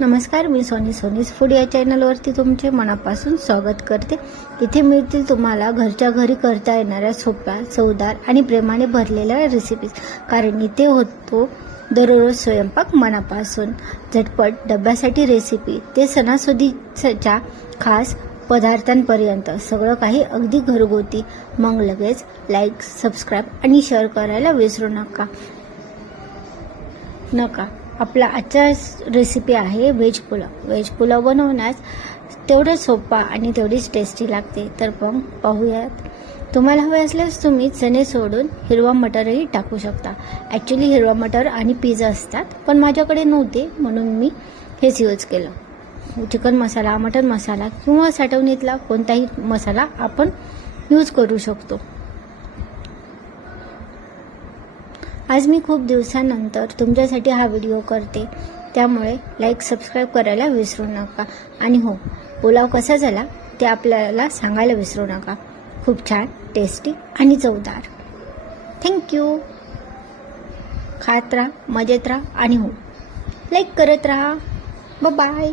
नमस्कार, मी सोनीज फूड या चॅनलवरती तुमचे मनापासून स्वागत करते। इथे मिळतील तुम्हाला घरच्या घरी करता येणाऱ्या सोप्या, चवदार आणि प्रेमाने भरलेल्या रेसिपीज। कारण इथे होतो दररोज स्वयंपाक मनापासून। झटपट डब्यासाठी रेसिपी ते सणासुदीच्या खास पदार्थांपर्यंत सगळं काही अगदी घरगुती। मग लगेच लाईक, सबस्क्राईब आणि शेअर करायला विसरू नका। आपला आजचा रेसिपी आहे व्हेज पुलाव। व्हेज पुलाव बनवण्यास तेवढं सोपा आणि तेवढीच टेस्टी लागते। तर मग पाहूयात। तुम्हाला हवे असल्यास तुम्ही चणे सोडून हिरवा मटरही टाकू शकता। ॲक्च्युली हिरवा मटर आणि पीज असतात, पण माझ्याकडे नव्हते म्हणून मी हेच यूज केलं। चिकन मसाला, मटन मसाला किंवा साठवणीतला कोणताही मसाला आपण यूज करू शकतो। आज मी खूप दिवसानंतर तुमच्यासाठी हा व्हिडिओ करते, त्यामुळे लाईक, सबस्क्राईब करायला विसरू नका। आणि हो, पुलाव कसा झाला ते आपल्याला सांगायला विसरू नका। खूप छान, टेस्टी आणि चवदार। थँक्यू। खात राहा, मजेत राहा आणि हो, लाईक करत राहा। बाय।